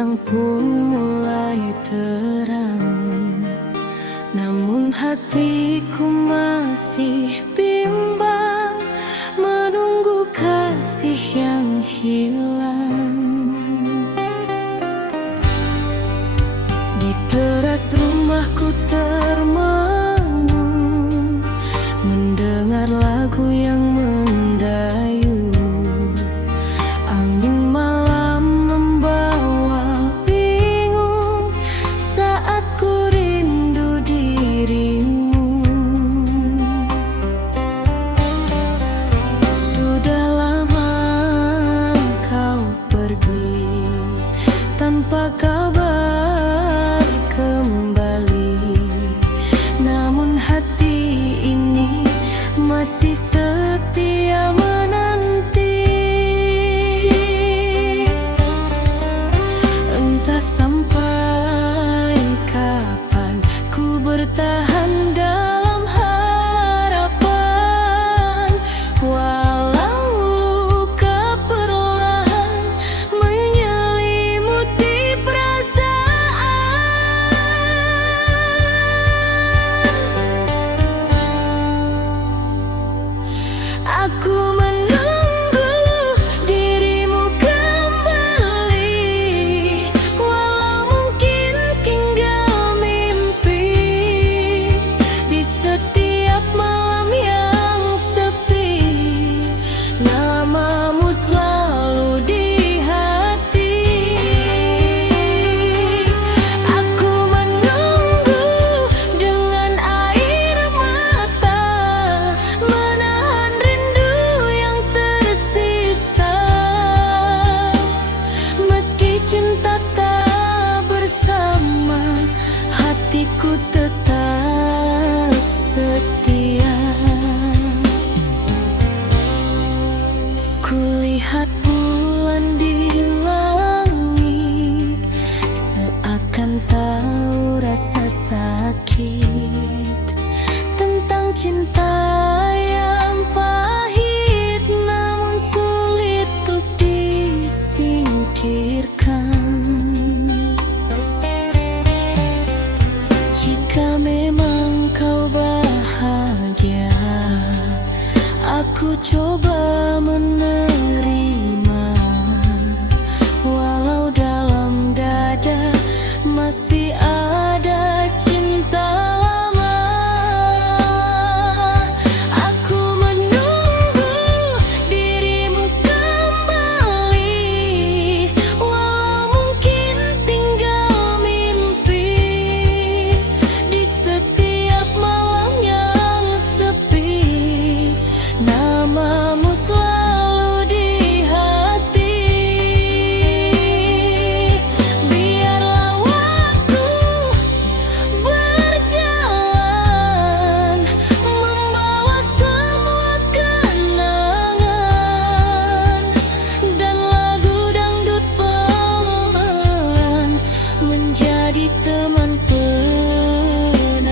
bintang pun mulai terang, namun hatiku masih bimbang, menunggu kasih yang hilang. Di teras rumahku termenung, mendengar lagu yang mendayu. Angin malam membawa bingung saat ku rindu dirimu. Sudah lama kau pergi tanpa kabar kembali, namun hati ini masih setia menanti. Entah sampai kapan ku bertahan dalam harapan, walau luka perlahan menyelimuti perasaan. Aku menunggu dirimu kembali, walau mungkin tinggal mimpi. Di setiap malam yang sepi, namamu selalu di hati. Aku menunggu dengan air mata, menahan rindu yang tersisa. Meski cinta tak bersama, hatiku tetap setia. Kulihat bulan di langit, seakan tahu rasa sakit tentang cinta yang pahit, namun sulit untuk disingkirkan. Jika memang kau bahagia, aku coba menerima, walau dalam dada masih ada cinta lama. Aku menunggu dirimu kembali, walau mungkin tinggal mimpi. Di setiap malam yang sepi, namamu selalu di hati. Biarlah waktu berjalan, membawa semua kenangan, dan lagu dangdut pelan menjadi teman penantian.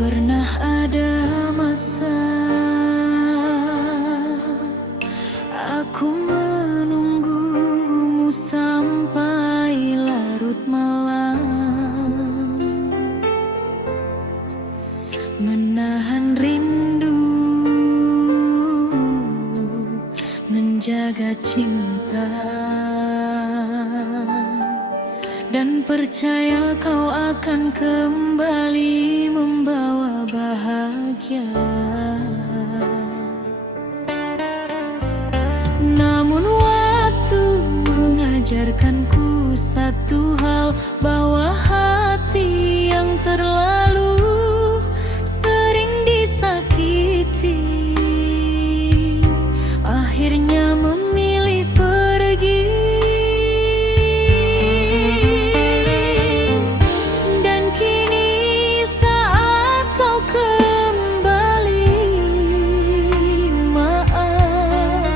Pernah ada masa aku menunggumu sampai larut malam, menahan rindu, menjaga cinta, dan percaya kau akan kembali membawa bahagia. mengajarkanku satu hal, bahwa hati yang terlalu sering disakiti akhirnya memilih pergi. Dan kini saat kau kembali, maaf,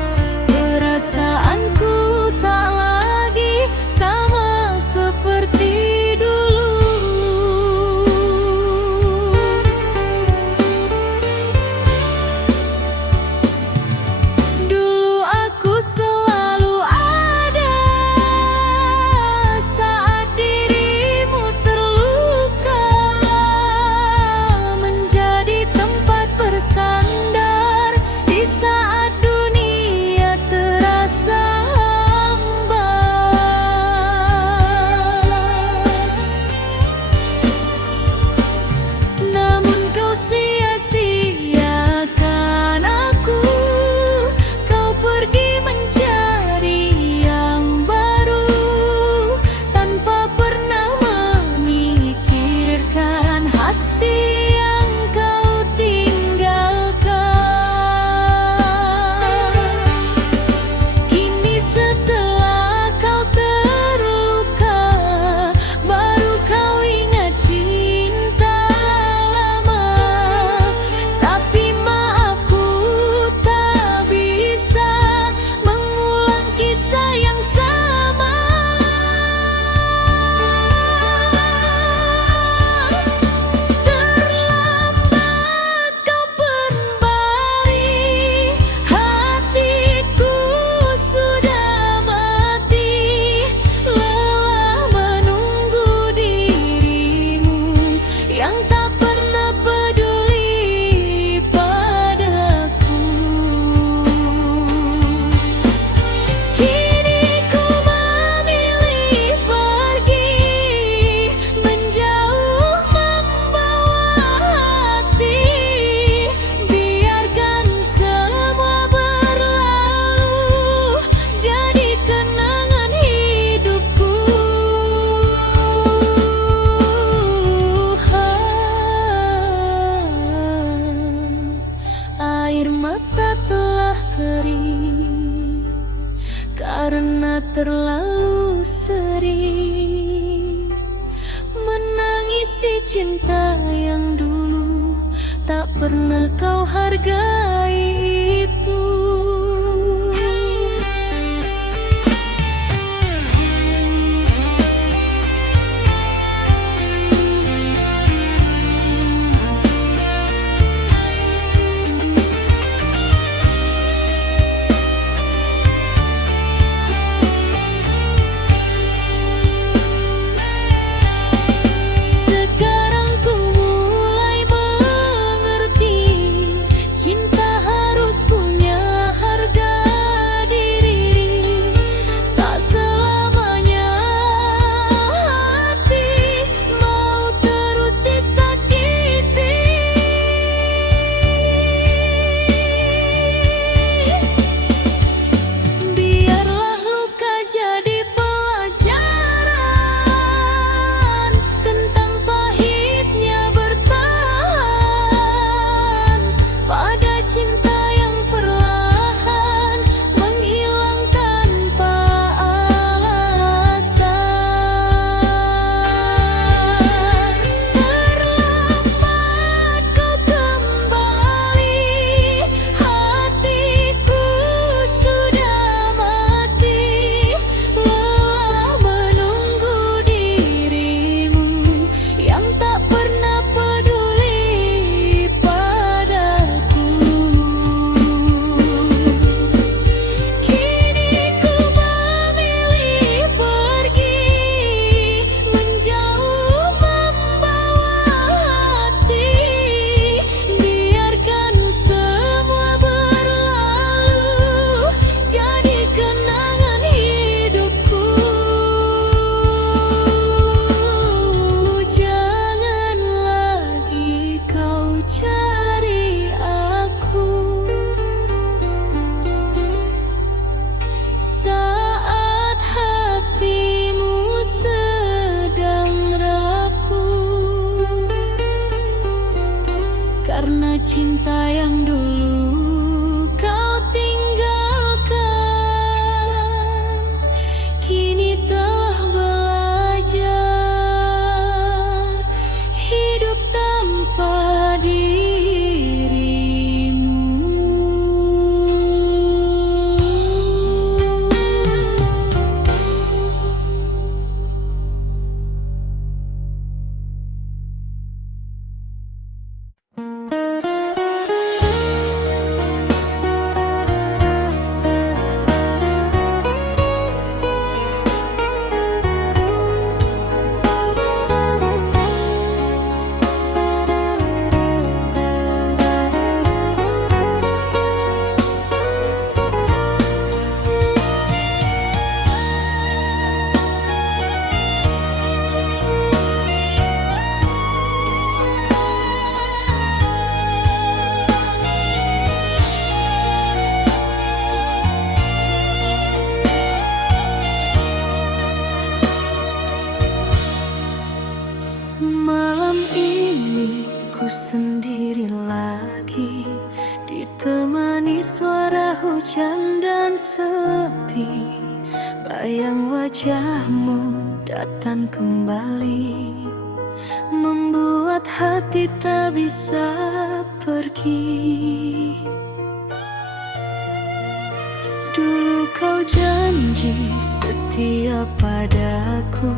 perasaanku tak lagi sama seperti dulu. Dulu aku selalu ada saat dirimu terluka, menjadi tempat bersandar di saat dunia terasa hambar. Namun kau sia-siakan aku, kau pergi mencari yang baru tanpa pernah memikirkan hati yang kau tinggalkan. Kini setelah kau terluka, baru kau ingat cinta lama. Tapi maafku tak bisa mengulang kisah yang sama. Terlambat kau kembali, hatiku sudah mati, lelah menunggu dirimu yang tak pernah peduli padaku. Kini ku memilih pergi, menjauh membawa hati, biarkan semua berlalu jadi kenangan hidupku. Air mata telah kering karena terlalu sering menangisi cinta yang dulu tak pernah kau hargai itu. Sekarang ku mulai mengerti, cinta harus Bayang wajahmu datang kembali, membuat hati tak bisa pergi. Dulu kau janji setia padaku,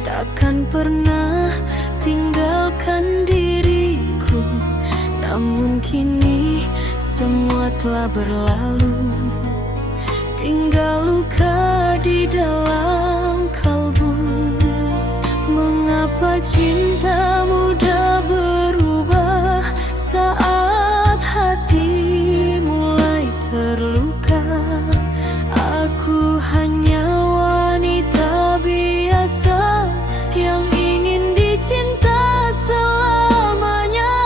takkan pernah tinggalkan diriku. Namun kini semua telah berlalu, tinggal luka di dalam kalbu. Mengapa cinta mudah berubah saat hati mulai terluka? Aku hanya wanita biasa yang ingin dicinta selamanya.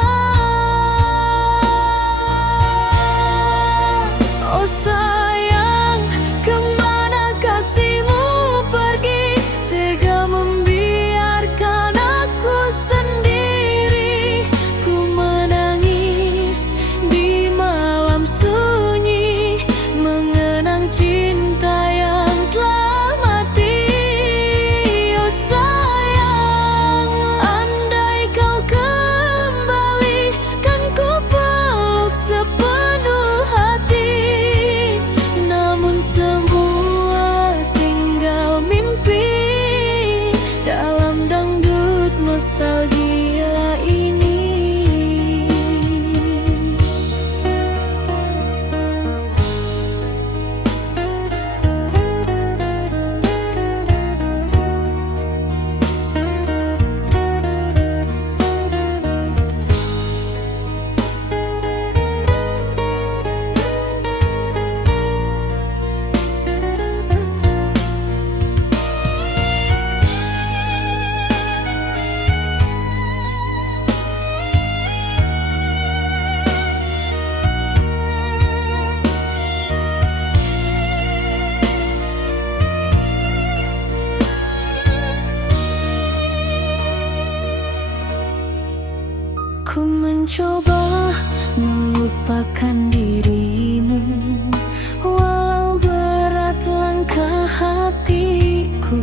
Oh sayang, kemana kasihmu pergi? Tega membiarkan aku sendiri. Ku menangis di malam sunyi, mengenang cinta yang telah mati. Oh sayang, andai kau kembali, kan ku peluk sepenuh hati. Namun semua tinggal mimpi dalam dangdut nostalgia ini. Ku mencoba melupakan dirimu, walau berat langkah hatiku.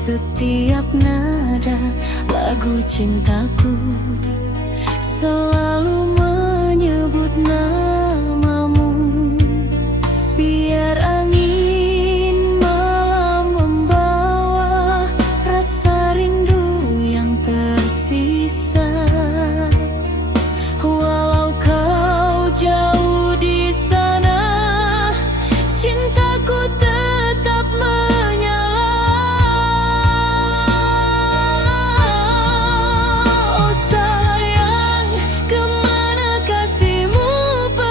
Setiap nada lagu cintaku selalu menyebut namamu. Biar angin malam membawa rasa rindu yang tersisa. Walau kau jauh di sana, cintaku tetap menyala. Oh sayang, kemana kasihmu pergi?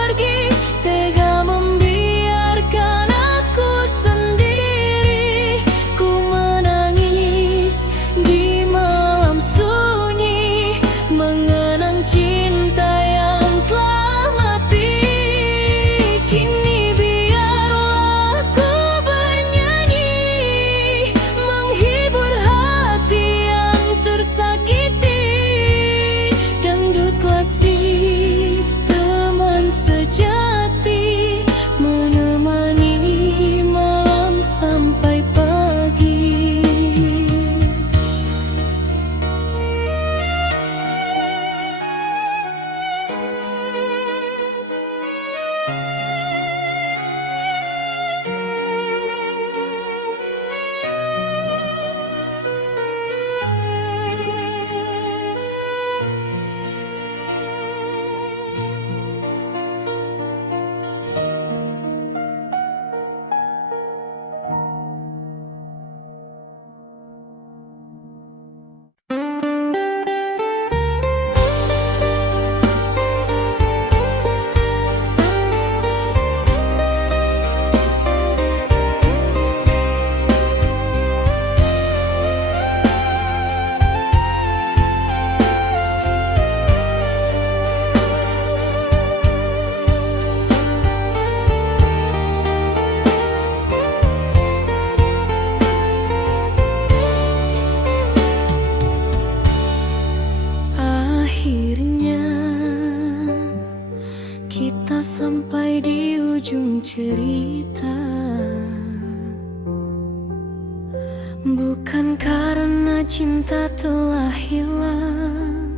Bukan karena cinta telah hilang,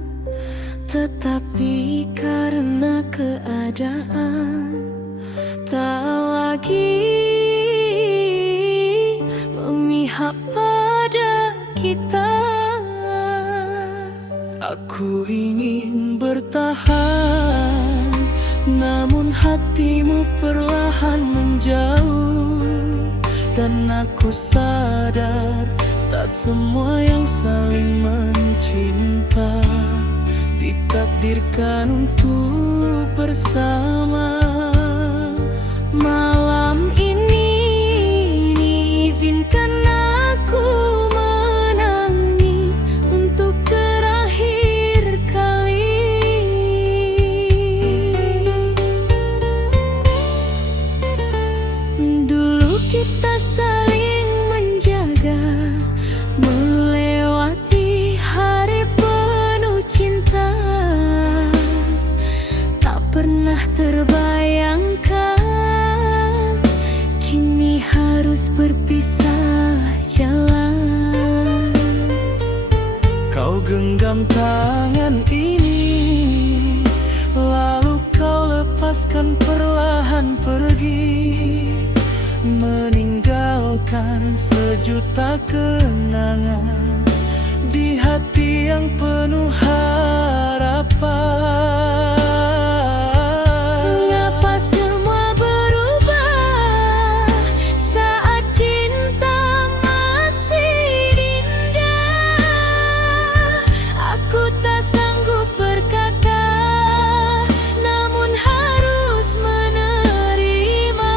tetapi karena keadaan tak lagi memihak pada kita. Aku ingin bertahan, namun hatimu perlahan menjauh. Dan aku sadar tak semua yang saling mencinta ditakdirkan untuk bersama. Malam ini izinkan aku menangis untuk terakhir kali. Dulu kita saling menjaga, melewati hari penuh cinta. Tak pernah terbayangkan kini harus berpisah jalan. Kau genggam tangan ini, lalu kau lepaskan perlahan pergi, meninggalkan sejuta kenangan di hati yang penuh harapan. Mengapa semua berubah saat cinta masih indah? Aku tak sanggup berkata, namun harus menerima.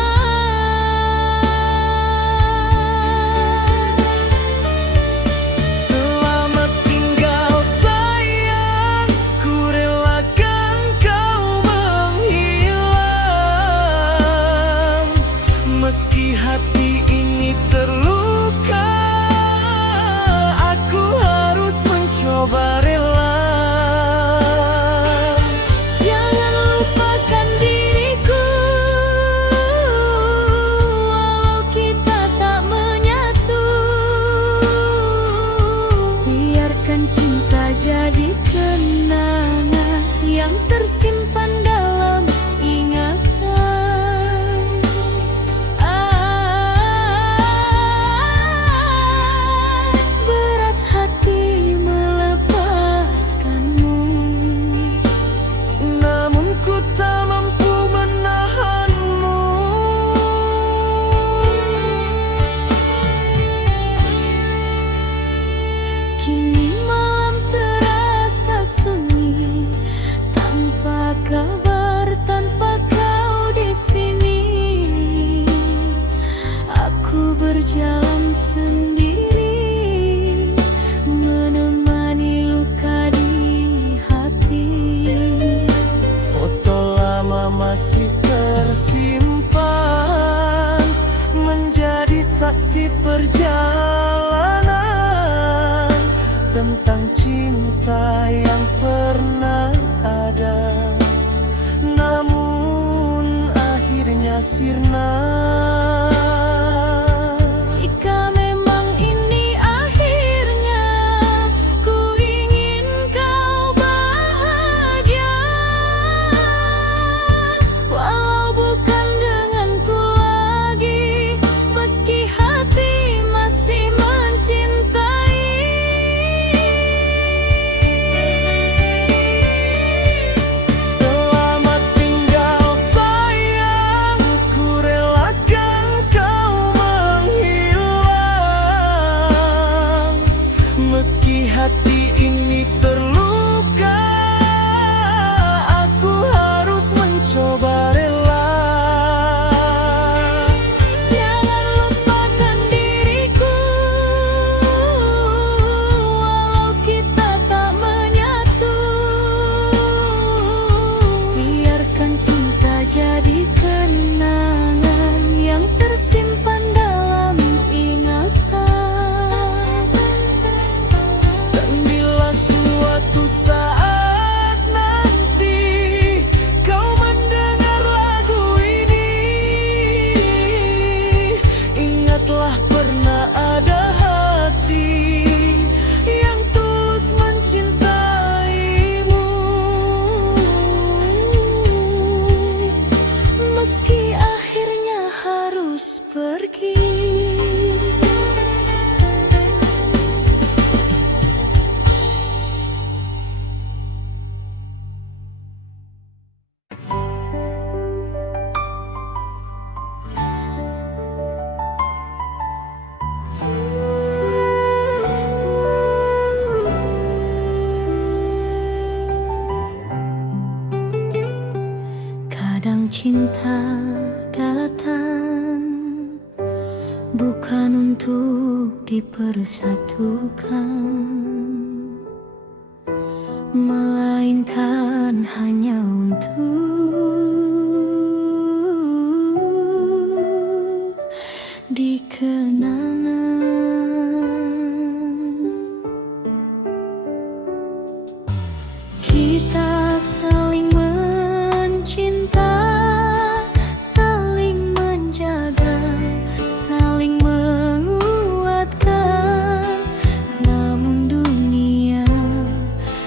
Selamat tinggal sayang, ku relakan kau menghilang. Meski hati ini terluka, aku harus mencoba rela. Jangan lupakan diriku, walau kita tak menyatu. Biarkan cinta jadi kenangan yang tersimpan dalam ingatan. Berat hati melepaskanmu, Namun ku tak mampu menahanmu. kini malam terasa sunyi, tanpa kabar, tanpa kau di sini. Aku berjalan sendiri, menemani luka di hati. Foto lama masih tersimpan, menjadi saksi perjalanan tentang cinta yang pernah ada, namun akhirnya sirna. Jika memang ini akhirnya, ku ingin kau bahagia, walau bukan denganku lagi, meski hati masih mencintai. Selamat tinggal sayang, ku relakan kau menghilang. Meski hati ini terluka, aku harus mencoba rela. Jangan lupakan diriku, walau kita tak menyatu. Biarkan cinta jadi kenangan yang tersimpan dalam ingatan. Dan bila suatu saat nanti kau mendengar lagu ini, ingatlah pernah ada hati bukan untuk dipersatukan, melainkan hanya untuk dikenang. Kita saling mencinta, saling menjaga, saling menguatkan. Namun dunia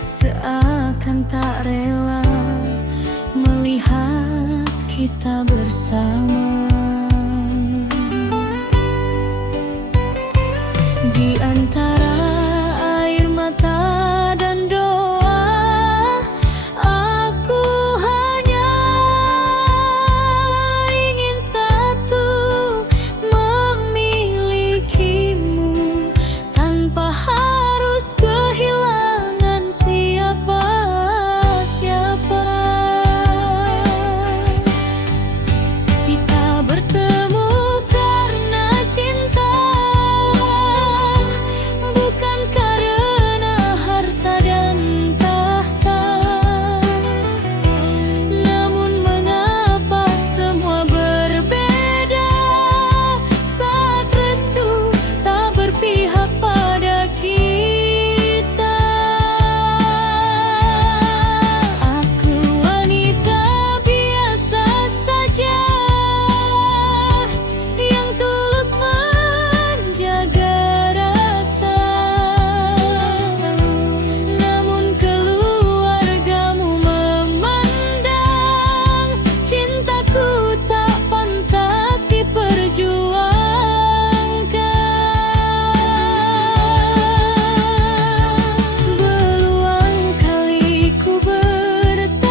seakan tak rela melihat kita bersama. Di antara air mata dan doa, aku hanya ingin satu, memilikimu tanpa harus kehilangan siapa-siapa. Kita bertemu karena cinta, bukan karena harta dan tahta. Namun mengapa semua berbeda saat restu tak berpihak pada kita? Aku wanita biasa saja yang tulus menjaga rasa. Namun keluargamu memandang cintaku tak pantas diperjuangkan. Berulang kali ku bertahan,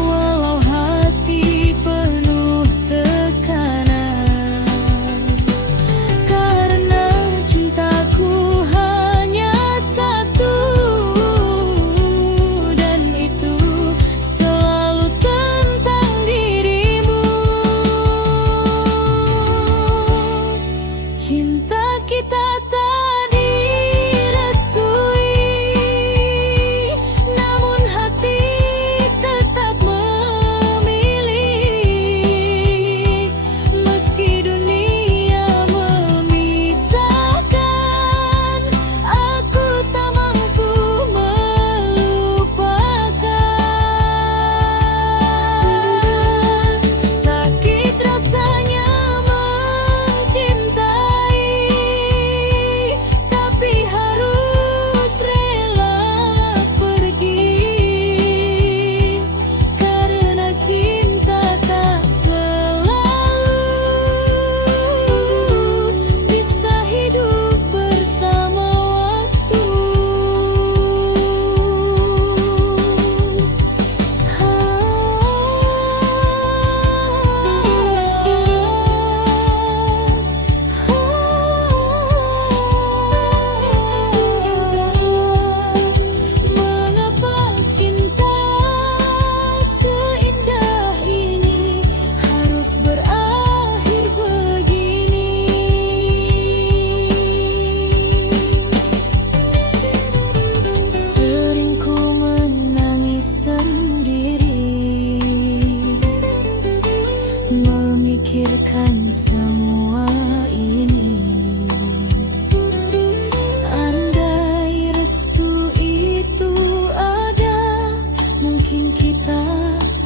walau hati penuh tekanan. Karena cintaku hanya satu, dan itu selalu tentang dirimu. Cinta kita tak direstui, namun hati tetap memilih. Meski dunia memisahkan, aku tak mampu melupakan. Sakit rasanya mencintai, tapi harus rela pergi. Karena cinta tak selalu bisa hidup bersama waktu. Mengapa cinta seindah ini harus berakhir begini? Sering ku menangis sendiri, memikirkan semua ini. Andai restu itu ada, mungkin kita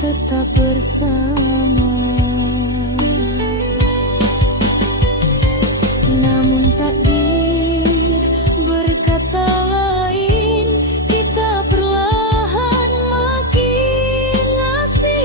tetap bersama. Namun takdir berkata lain, kita perlahan makin asing.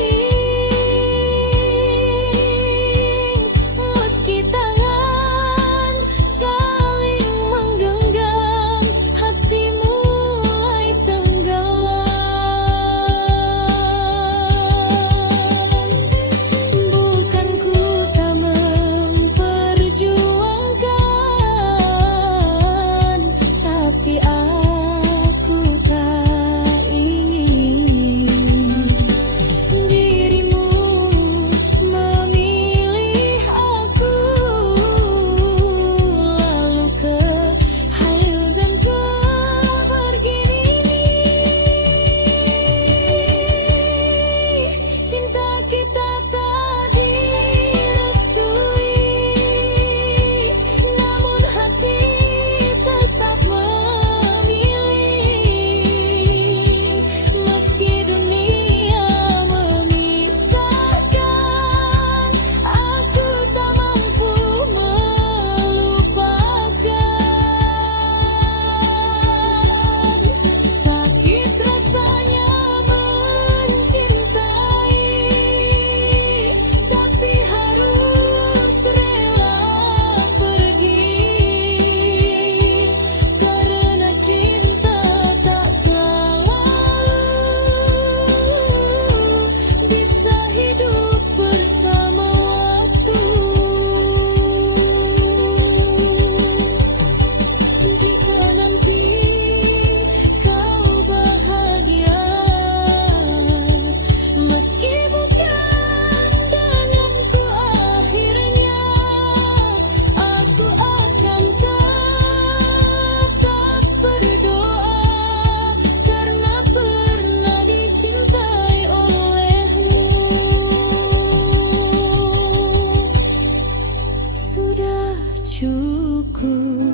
untukku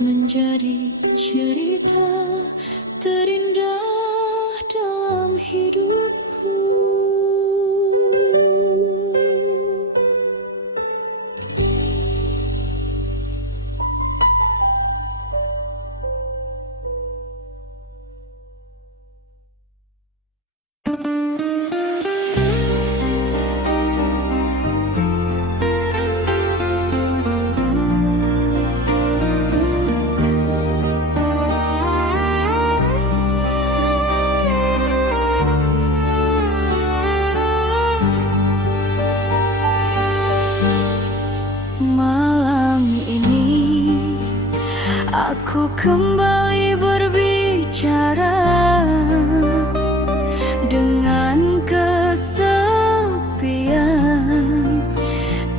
menjadi cerita terindah dalam hidupku. Malam ini aku kembali berbicara dengan kesepian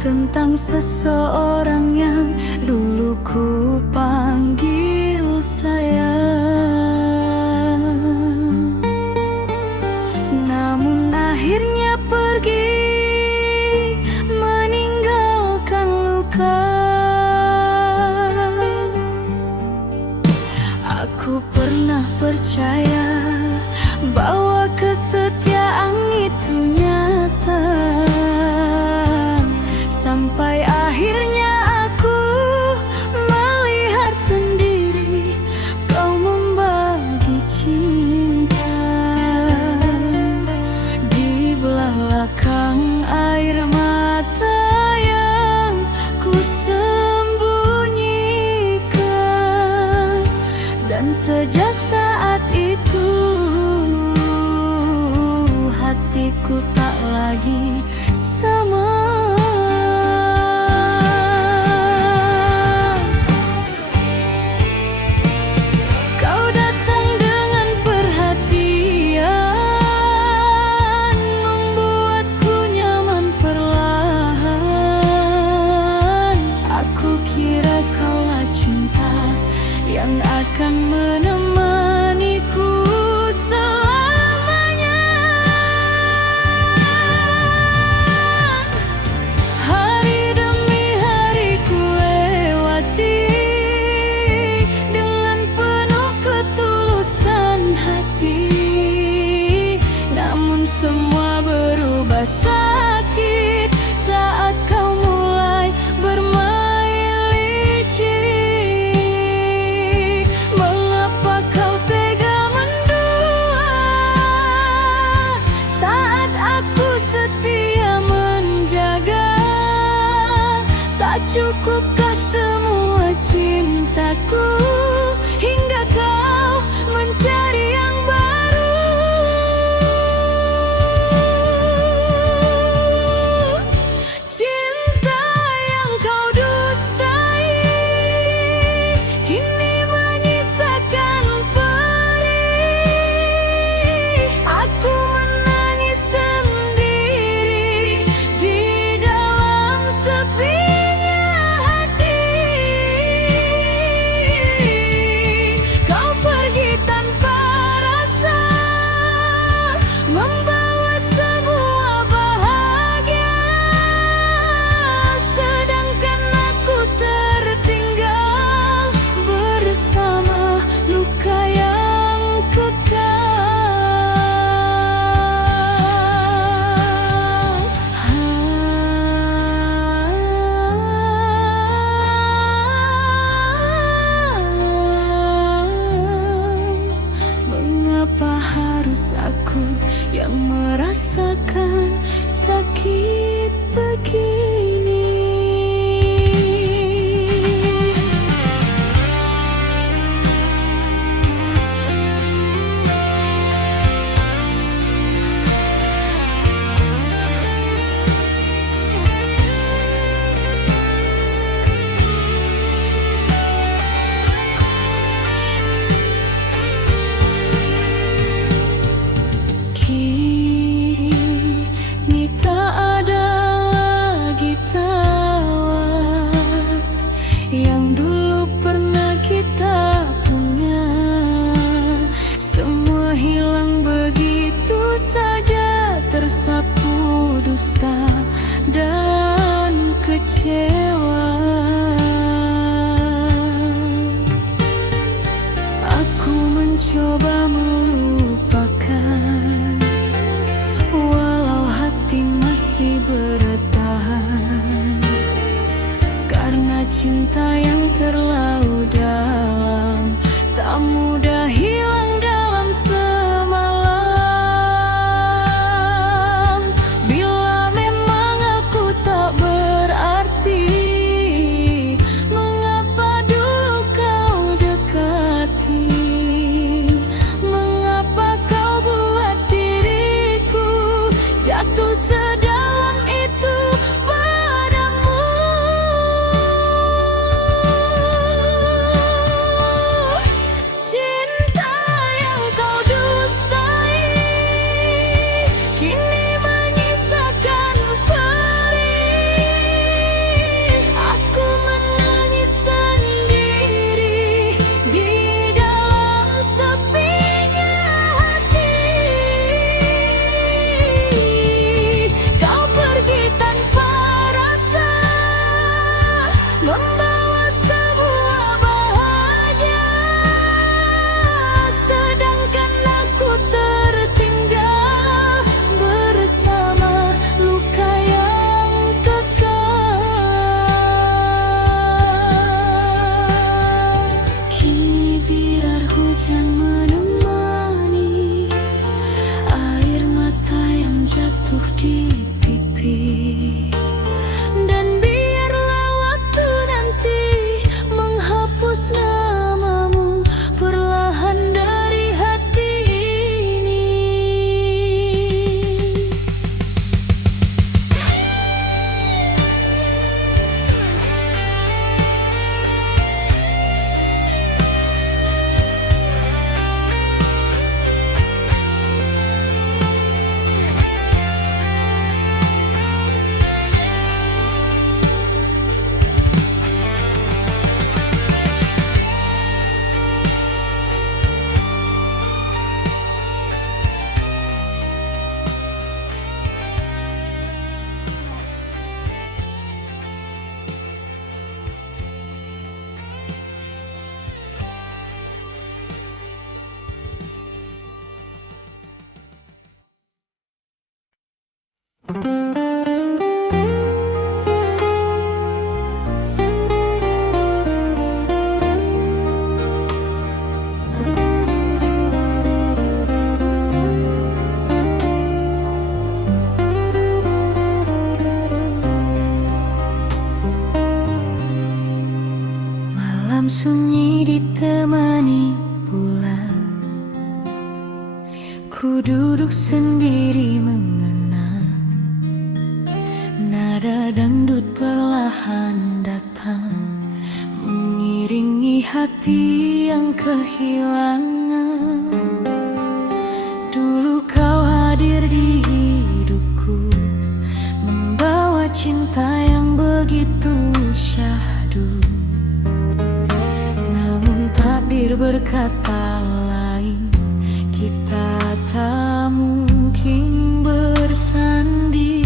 tentang seseorang yang dulu ku panggil sayang, namun akhirnya pergi meninggalkan luka. Aku pernah percaya bahwa kesetiaan itu nyata, sampai akhirnya aku melihat sendiri kau membagi cinta di belakang air mata yang ku sembunyikan. Dan sejak saat itu hatiku tak lagi sama. Kau datang dengan perhatian, membuatku nyaman perlahan. Aku kira kaulah cinta yang akan menemaniku selamanya. Hari demi hari ku lewati dengan penuh ketulusan hati, namun semua berubah sakit saat kau mulai bermain licik. Mengapa kau tega mendua saat aku setia menjaga? Tak cukupkah semua cintaku hingga kau mencari yang baru? Cinta yang kau dustai kini menyisakan perih. Aku menangis sendiri di dalam sepinya hati. Kau pergi tanpa rasa, membawa sebuah bahagia, sedangkan aku tertinggal bersama luka yang kekal. Mengapa harus aku yang merasakan sakit begini? Kini tak ada lagi tawa yang dulu pernah kita punya. Semua hilang begitu saja, tersapu dusta dan kecewa. mencoba melupakan, walau hati masih bertahan. Karena cinta yang terlalu dalam tak mudah hilang dalam semalam. Bila memang aku tak berarti, mengapa dulu kau dekati? Mengapa kau buat diriku jatuh sedalam itu padamu? Cinta yang kau dustai kini menyisakan perih. Aku menangis sendiri di dalam sepinya hati. Kau pergi tanpa rasa, membawa sebuah bahagia, sedangkan aku tertinggal bersama luka yang kekal. Kini biar hujan menemani air mata yang jatuh di pipi, dan biarlah waktu nanti menghapus namamu perlahan dari hati ini. Malam sunyi ditemani bulan, ku duduk sendiri mengenang. Nada dangdut perlahan datang, mengiringi hati yang kehilangan. Dulu kau hadir di hidupku, membawa cinta yang begitu syahdu. Namun takdir berkata lain, kita tak mungkin bersanding.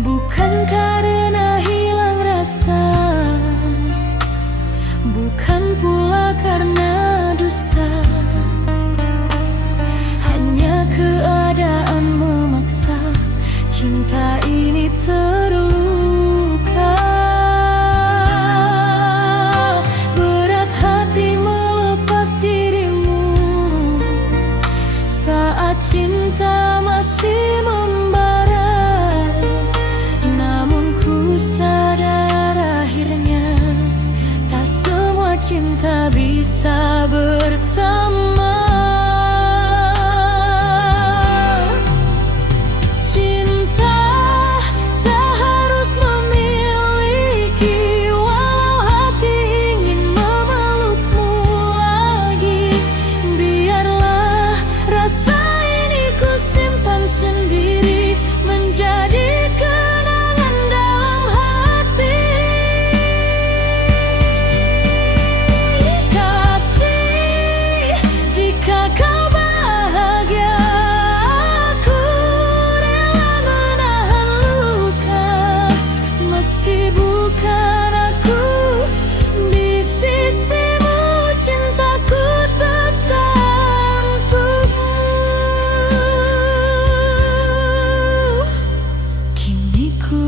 Bukan karena hilang rasa, bukan pula karena dusta, hanya keadaan memaksa cinta ini terluka. Berat hati melepas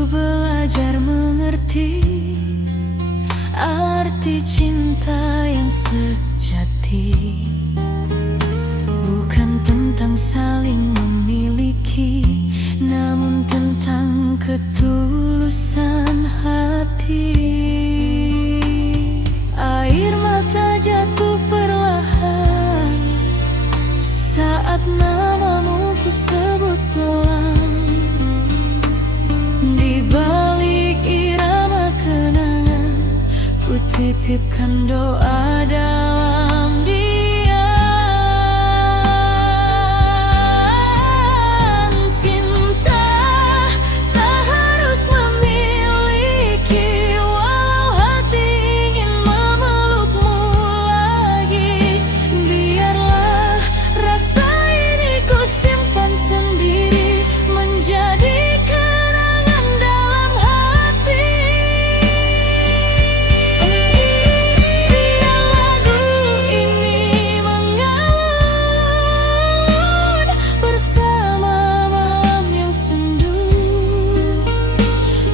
belajar mengerti arti cinta yang sejati, bukan tentang saling memiliki, namun tentang ketulusan hati. Air mata jatuh perlahan saat namamu ku sebut pelan. Di balik irama kenangan, ku titipkan doa dalam diam. Cinta tak harus memiliki, walau hati ingin memelukmu lagi. Biarlah rasa ini ku simpan sendiri, menjadi kenangan dalam hati. Biar lagu ini mengalun bersama malam yang sendu,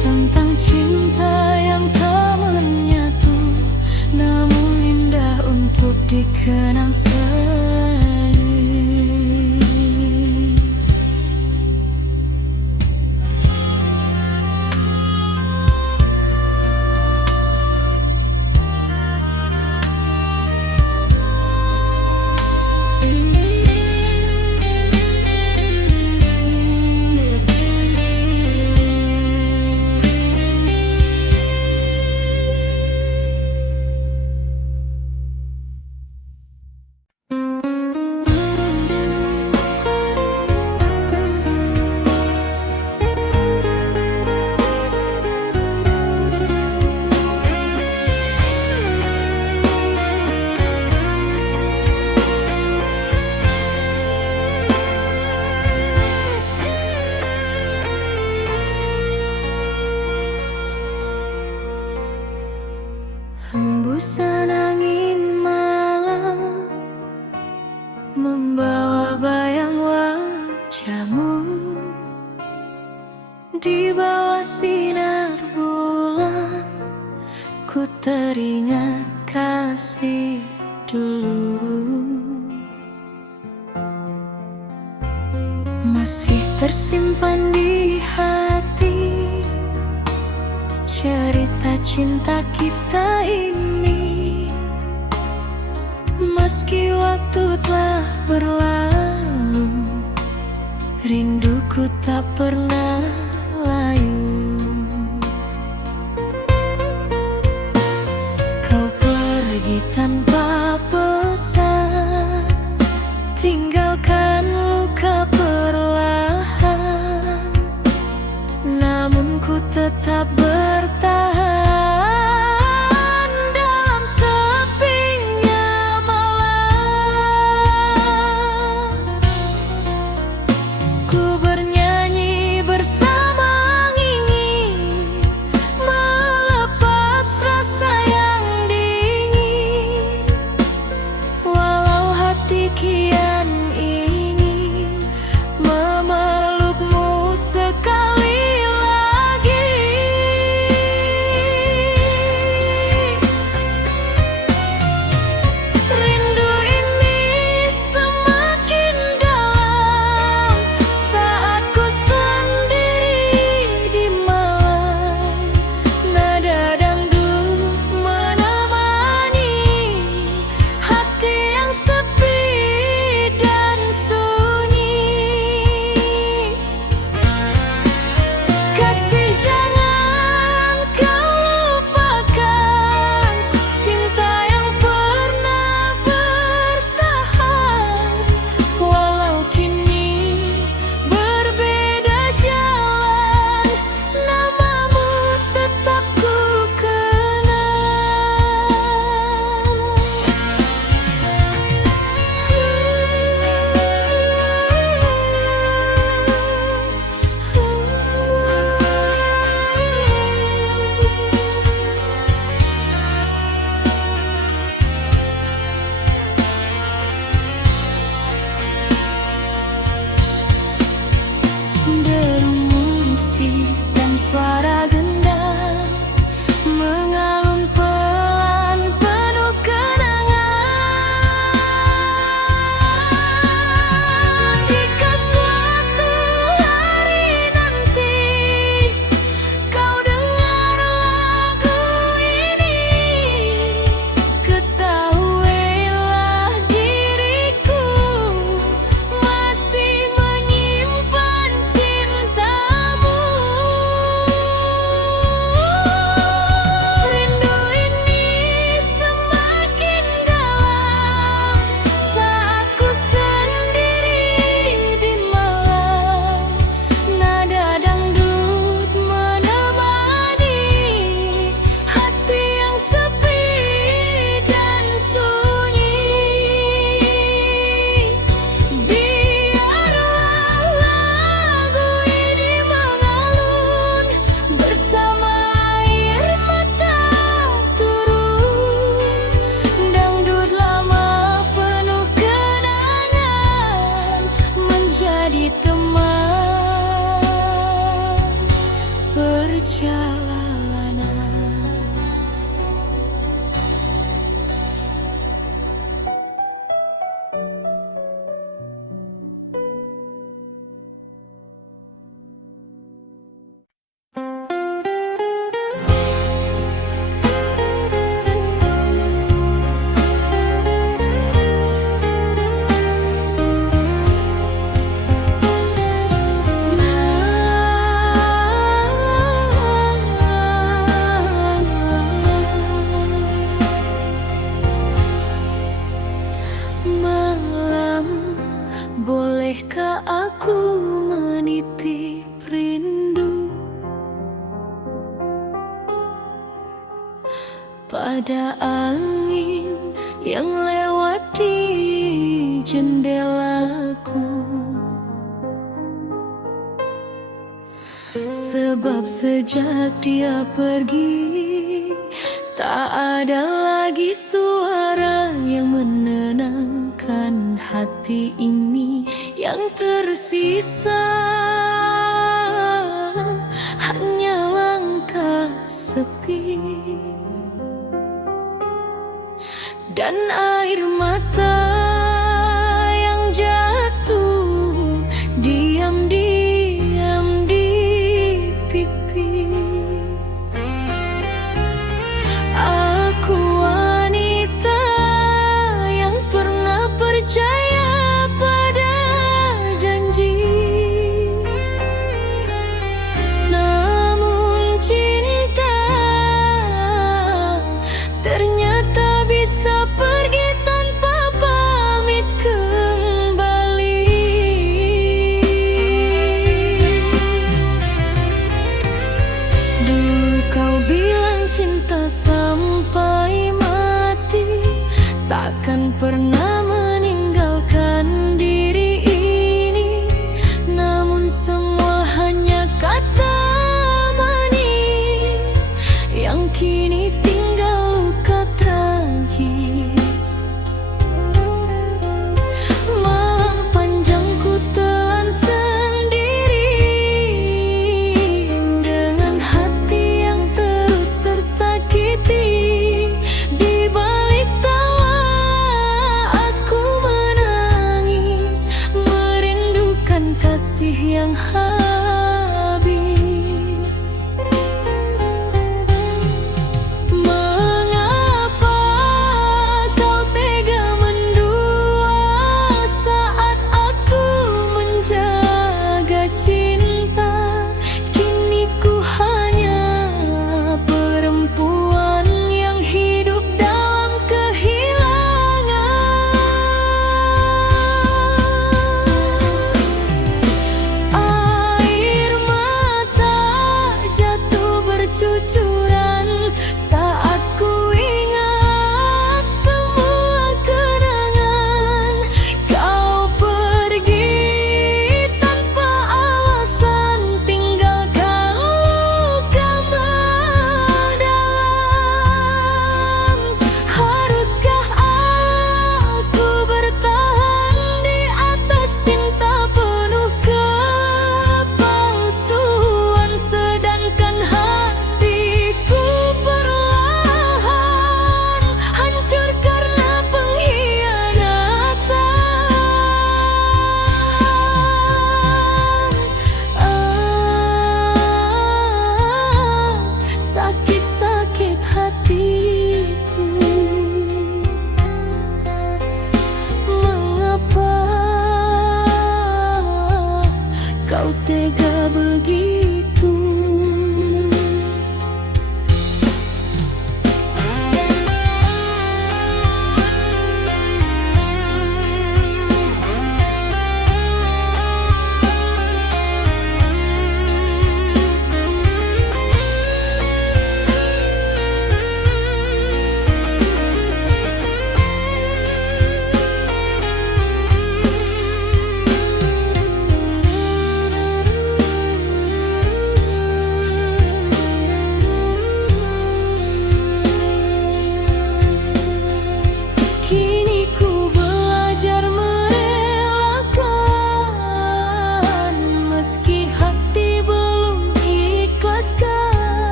tentang cinta yang tak menyatu, namun indah untuk dikenang sendiri. Hembusan angin malam membawa bayang wajahmu, di bawah sinar bulan ku teringat kasih dulu. Masih tersimpan di hati cerita cinta kita ini, meski waktu telah berlalu, rinduku tak pernah layu. Kau pergi tanpa pesan, tinggalkan luka perlahan, namun ku tetap bertahan dalam sepinya malam. Ku bernyanyi bersama angin, melepas rasa yang dingin, walau hati kian ingin memelukmu sekali lagi. gendang mengalun pelan penuh kenangan. Jika suatu hari nanti kau dengar lagu ini, ketahuilah diriku masih menyimpan cintamu. Rindu ini semakin dalam saat ku sendiri di malam. Nada dangdut menemani hati yang sepi dan sunyi. Biarlah lagu ini mengalun bersama air mata turun. Dangdut lama penuh kenangan menjadi teman perjalanan. Malam, bolehkah aku menitip rindu pada angin yang lewat di jendelaku? Sebab sejak dia pergi, tak ada lagi suara yang menenangkan hati ini. Yang tersisa hanya langkah sepi dan air mata yang jatuh diam-diam di pipi. Aku wanita yang pernah percaya pada janji, namun cinta ternyata bisa pergi tanpa pamit kembali. Dulu kau bilang cinta sampai mati takkan pernah meninggalkan diri ini, namun semua hanya kata manis yang kini tinggal luka tragis. Malam panjang ku telan sendiri dengan hati yang terus tersakiti. Di balik tawa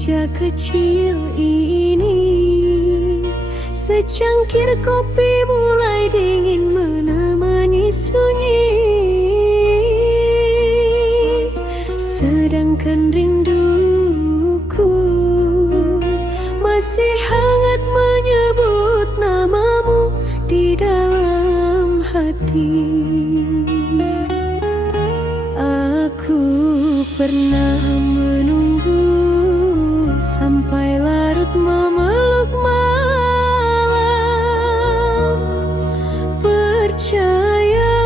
meja kecil ini, secangkir kopi mulai dingin menemani sunyi. Sedangkan rinduku masih hangat menyebut namamu di dalam hati. Aku pernah menunggu sampai larut memeluk malam, percaya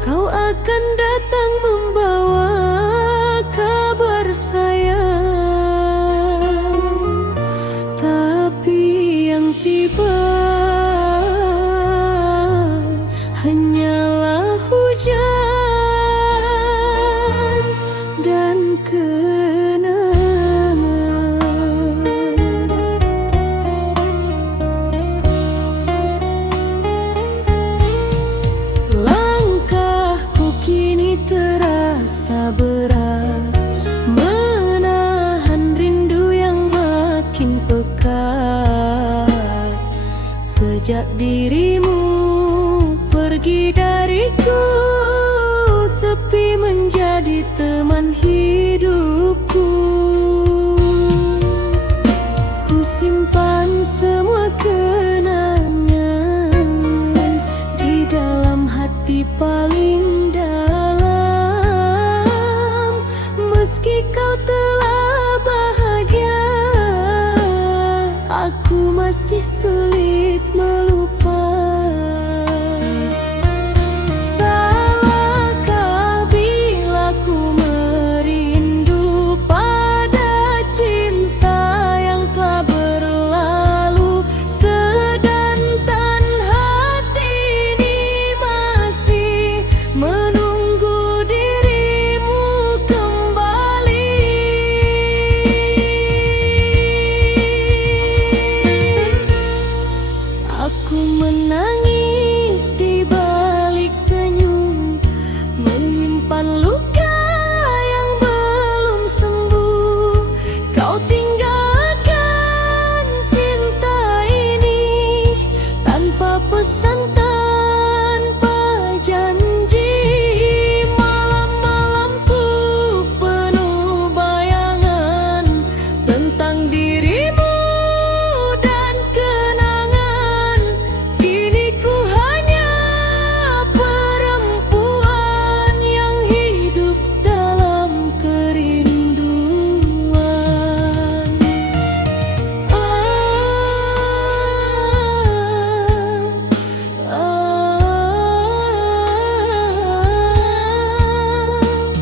kau akan datang membawa kabar sayang. Tapi yang tiba hanyalah hujan dan kenangan. Langkahku kini terasa berat, menahan rindu yang makin pekat. Sejak dirimu pergi dariku, sepi menjadi teman hidupku. Ku simpan semua kenangan di dalam hati paling dalam. Meski kau telah bahagia, aku masih sulit melupa. Salahkah bila ku merindu pada cinta yang telah berlalu, sedangkan hati ini masih menunggu dirimu kembali. Aku menangis di balik senyum, menyimpan luka yang belum sembuh. Kau tinggalkan cinta ini tanpa pesan, tanpa janji. Malam-malamku penuh bayangan tentang dirimu dan kenangan. Kini ku hanya perempuan yang hidup dalam kerinduan.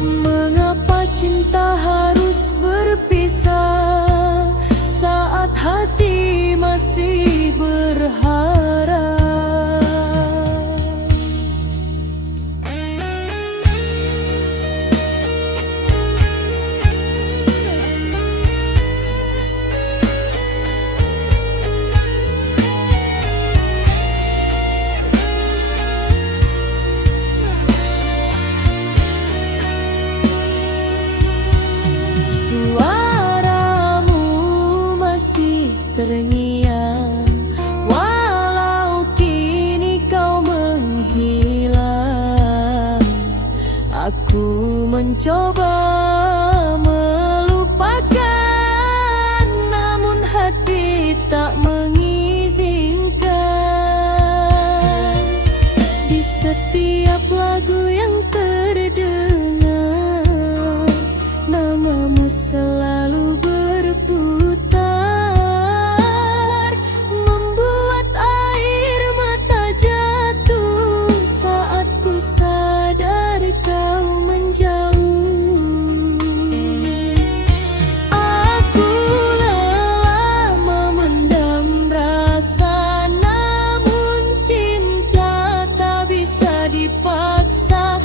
Mengapa cinta harus berpisah saat hati masih berharap? Suaramu masih terngiang, walau kini kau menghilang. Aku mencoba melupakan, namun hati tak mengizinkan. Di setiap lagu yang terdengar, namamu selalu berputar, membuat air mata jatuh saat ku sadar kau menjauh. Aku lelah memendam rasa, namun cinta tak bisa dipaksa.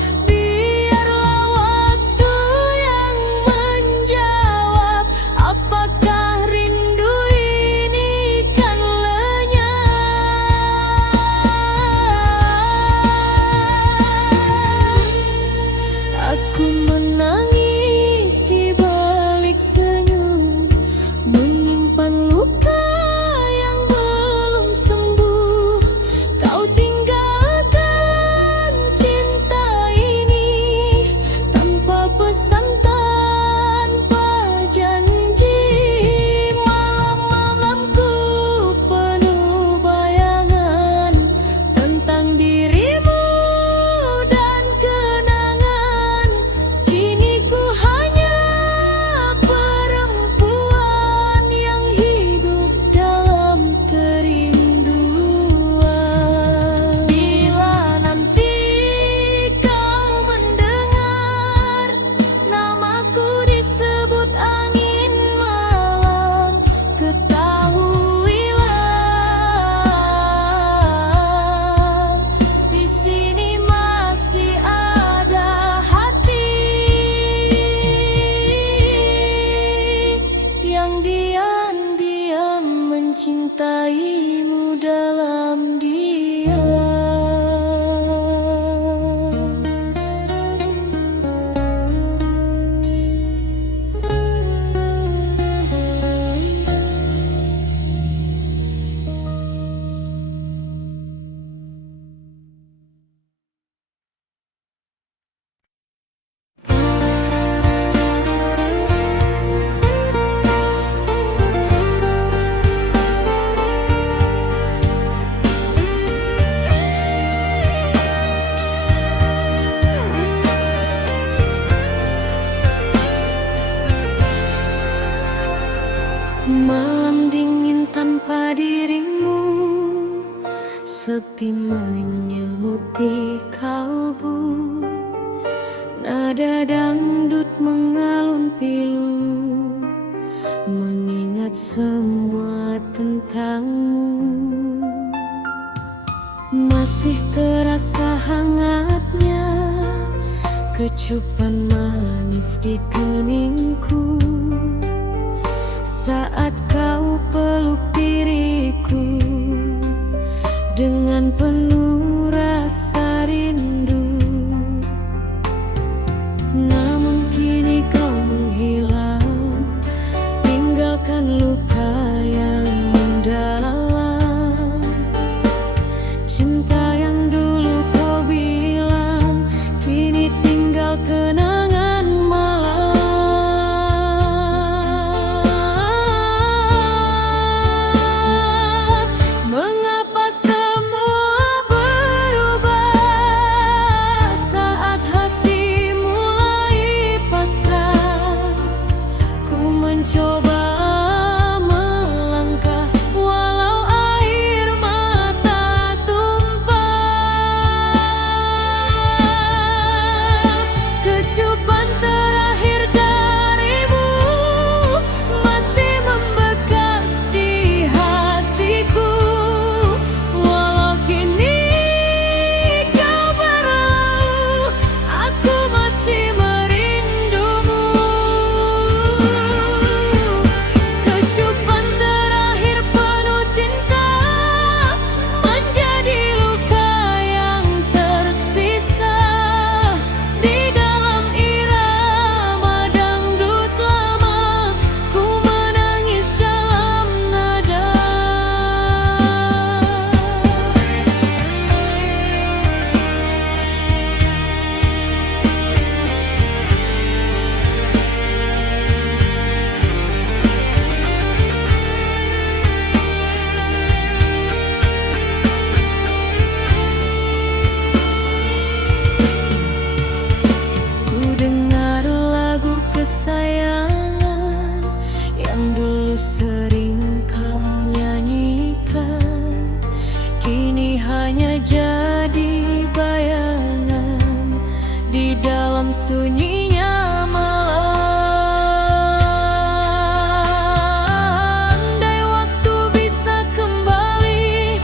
Nada dangdut mengalun pilu, mengingat semua tentangmu. Masih terasa hangatnya kecupan manis di keningku saat kau peluk diriku dengan penuh rasa rindu. Namun kini kau menghilang, tinggalkan luka yang mendalam. Cinta yang dulu kau bilang, kini tinggal kenangan malam. Mengapa semua berubah saat hati mulai pasrah? Ku mencoba melangkah walau air mata tumpah. Kecupan terakhir darimu masih membekas di hatiku. Walau kini kau berlalu, aku masih merindumu. Kecupan terakhir penuh cinta menjadi luka yang tersisa di dalam irama dangdut lama. Ku menangis dalam nada. Ku dengar lagu kesayangan yang dulu sering kau nyanyikan, kini hanya jadi bayangan di dalam sunyinya malam. Andai waktu bisa kembali,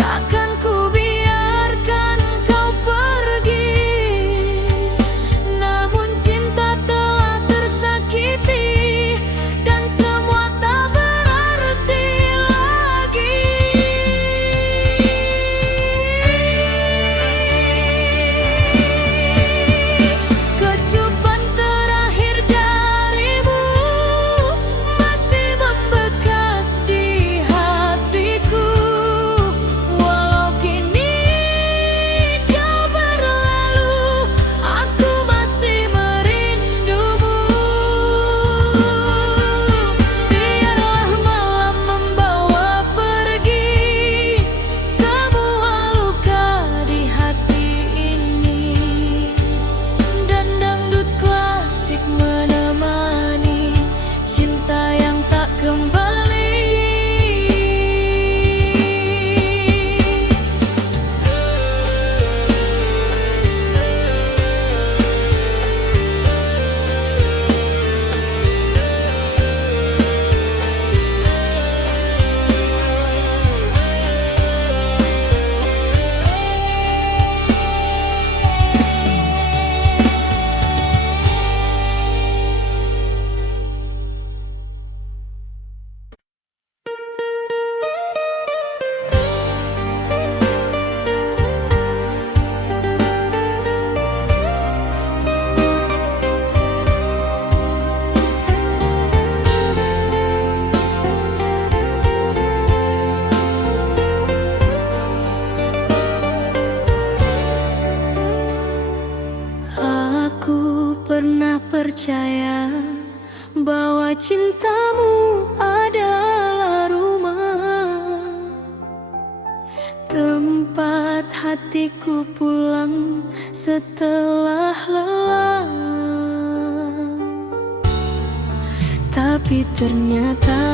takkan ku biarkan kau pergi. Namun cinta telah tersakiti dan semua tak berarti lagi. Kecupan terakhir darimu masih membekas di hatiku. Walau kini kau berlalu, aku masih merindumu. Biarlah malam membawa pergi semua luka di hati ini, dan dangdut klasik menemani cinta yang tak kembali. Aku pernah percaya bahwa cintamu adalah rumah, tempat hatiku pulang setelah lelah. Tapi ternyata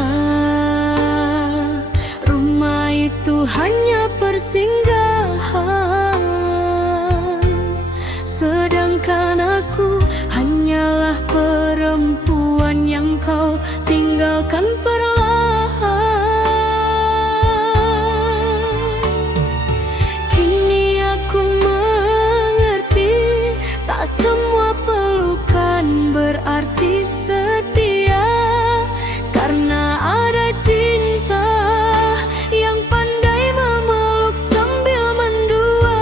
rumah itu hanya persinggahan, sedangkan tinggalkan aku, hanyalah perempuan yang kau tinggalkan perlahan. Kini aku mengerti, tak semua pelukan berarti setia, karena ada cinta yang pandai memeluk sambil mendua.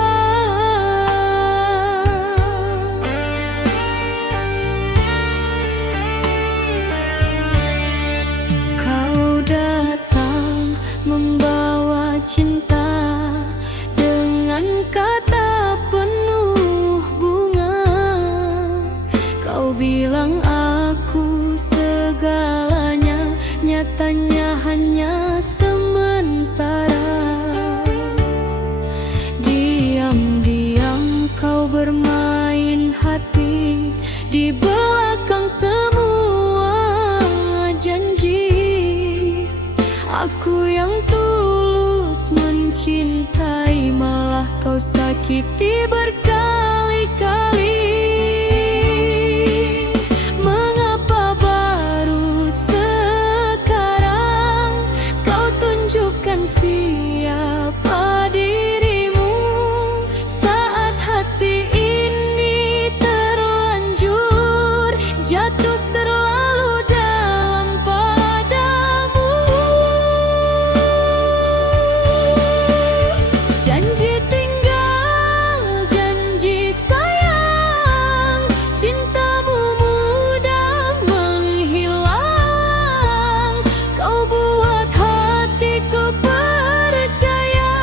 Kau datang membawa cinta dengan kata penuh bunga. Kau bilang aku segalanya, nyatanya hanya sementara. Diam-diam kau bermain hati di belakang semua janji. Aku yang tulus mencintai, malah kau sakiti berkali-kali. Mengapa baru sekarang kau tunjukkan siapa dirimu, saat hati ini terlanjur jatuh terlalu dalam padamu. Janji tinggal, janji sayang, cintamu mudah menghilang. Kau buat hatiku percaya,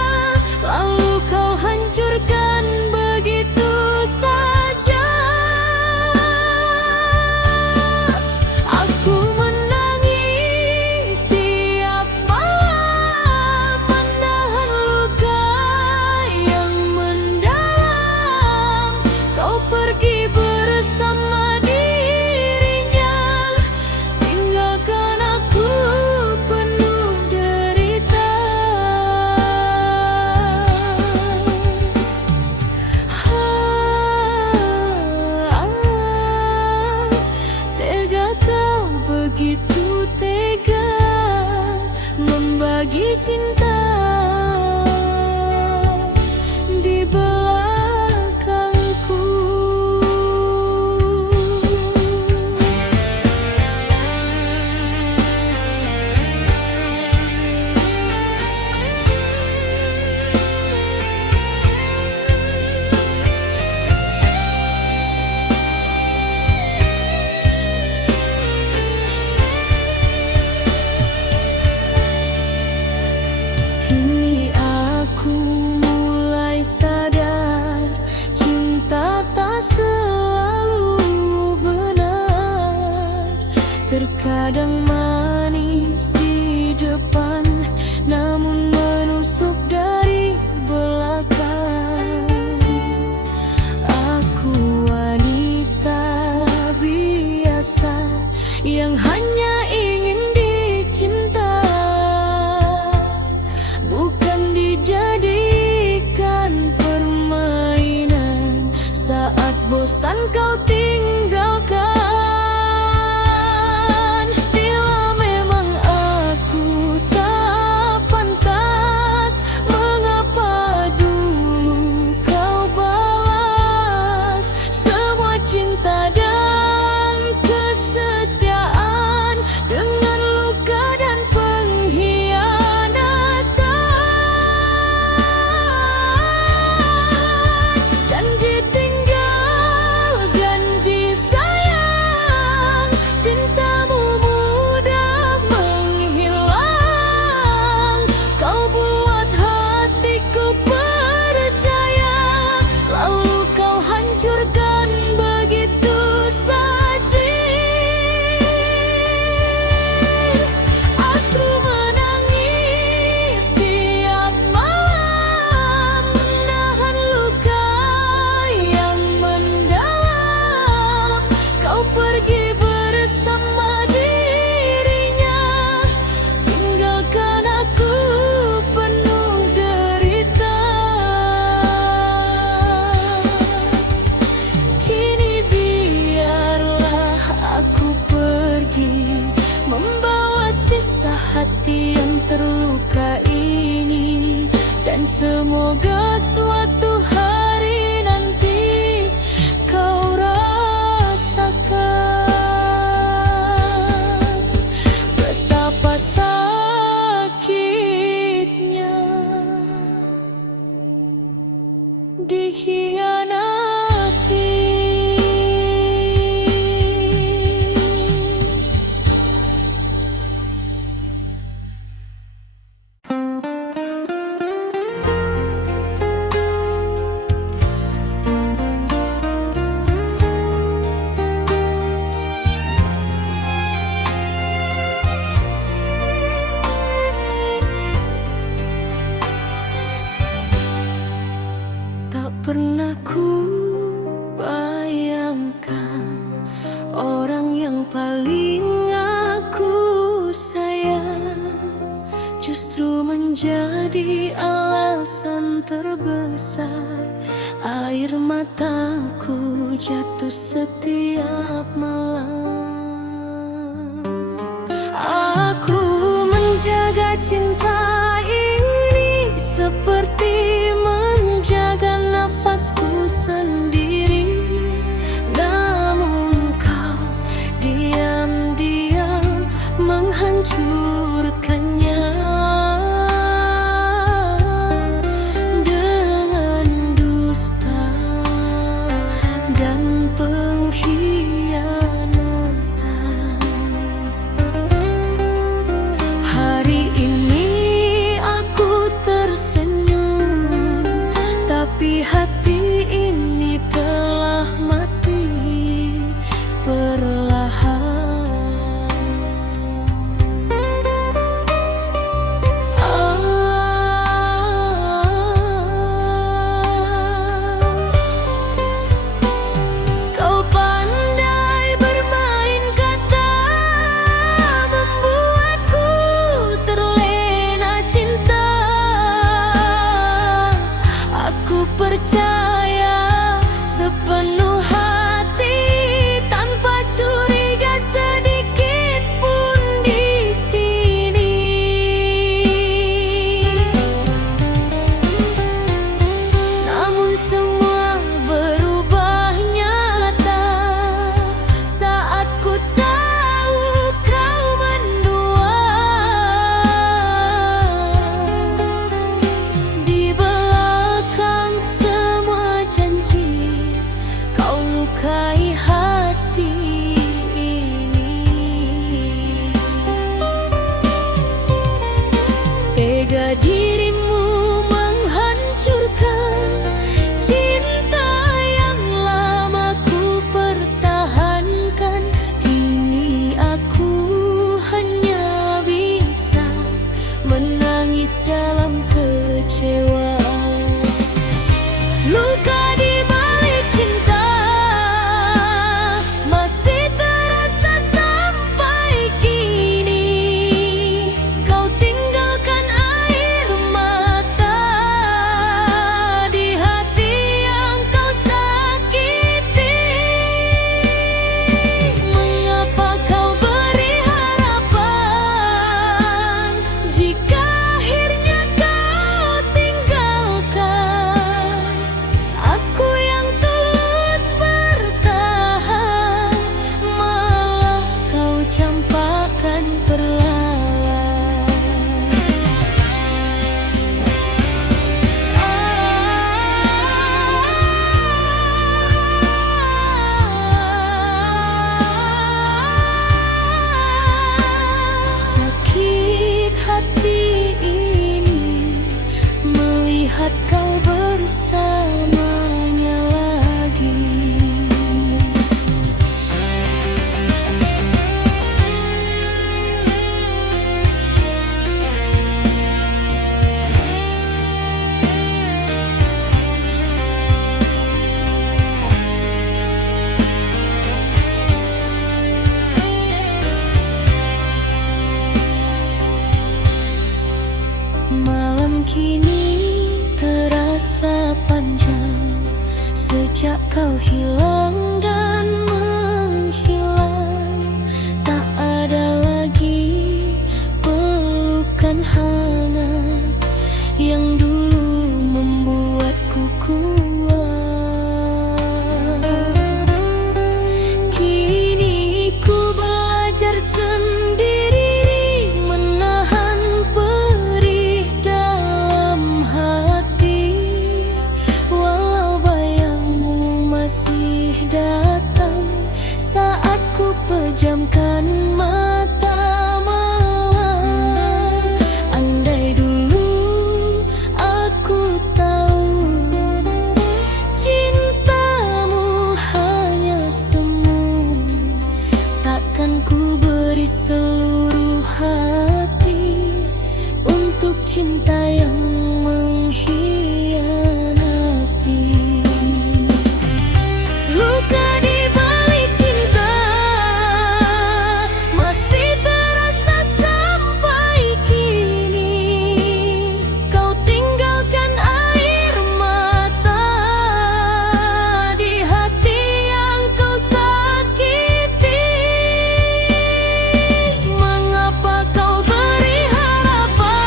lalu kau hancurkan begitu saja. Aku menangis tiap malam, menahan luka yang mendalam. Kau pergi bersama dirinya, tinggalkan aku penuh derita. Tega kau, begitu tega membagi cinta di belakangku. Kini aku mulai sadar, cinta tak selalu benar. Terkadang manis di depan, namun menusuk dari belakang. Aku wanita biasa yang hanya ingin dicinta, bukan dijadikan permainan saat bosan kau tinggalkan. Bila memang aku tak pantas, mengapa dulu kau balas semua cinta dan kesetiaan dengan luka dan pengkhianatan. Janji tinggal, janji Semoga suatu hari nanti kau rasakan betapa sakitnya dikhianati. Tak pernah ku bayangkan orang yang paling aku sayang justru menjadi alasan terbesar air mataku jatuh setiap malam. Aku menjaga cinta ini seperti menjaga nafasku sendiri, namun kau diam-diam menghancurkannya dengan dusta dan pengkhianatan. Hari ini aku tersenyum, tapi hati ini telah mati perlahan. Kau pandai bermain kata, membuatku terlena cinta. Aku percaya sepenuh hati tanpa curiga sedikit pun di sini. Namun semua berubah nyata saat ku tahu kau mendua. Di belakang semua janji kau lukai hati ini. Tega dirimu menghancurkan cinta yang lama ku pertahankan. Kini aku hanya bisa menangis dalam kecewaan. Luka di balik cinta masih terasa sampai kini. Kau tinggalkan air pejamkan mata malam. Andai dulu aku tahu cintamu hanya semu, takkan ku beri seluruh hati untuk cinta yang mengkhianati. Luka di balik cinta masih terasa sampai kini. Kau tinggalkan air mata di hati yang kau sakiti. Mengapa kau beri harapan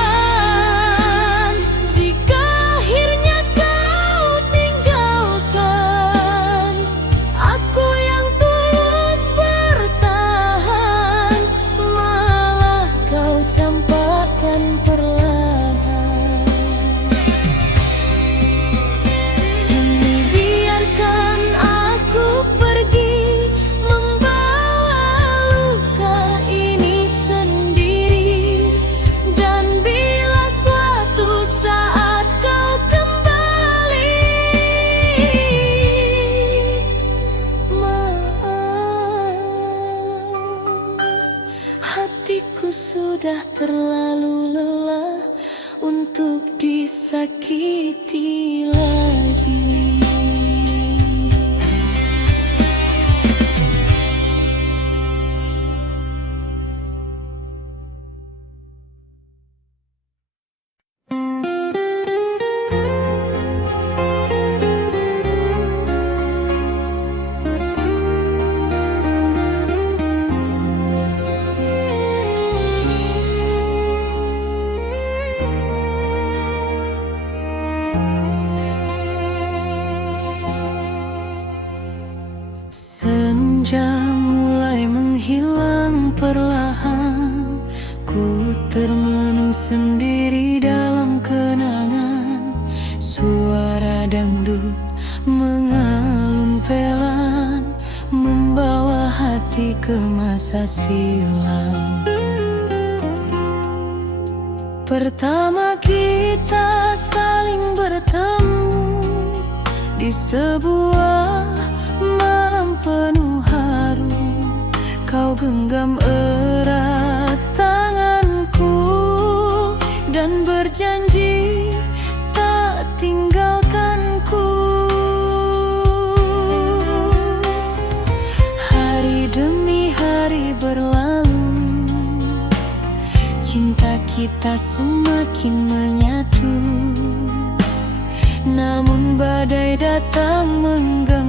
jika akhirnya kau tinggalkan aku yang tulus bertahan, malah kau campakkan perlahan. Kini biarkan aku pergi membawa luka ini sendiri, dan bila suatu saat kau kembali, maaf, hatiku sudah terlalu lelah untuk disakiti lagi. Senja mulai menghilang perlahan, ku termenung sendiri dalam kenangan. Suara dangdut mengalun pelan, membawa hati ke masa silam. Pertama kita saling bertemu di sebuah malam penuh haru. Kau genggam erat tanganku dan berjanji tak tinggalkanku. Hari demi hari berlalu, cinta kita semakin menyatu. Namun badai datang mengganggu,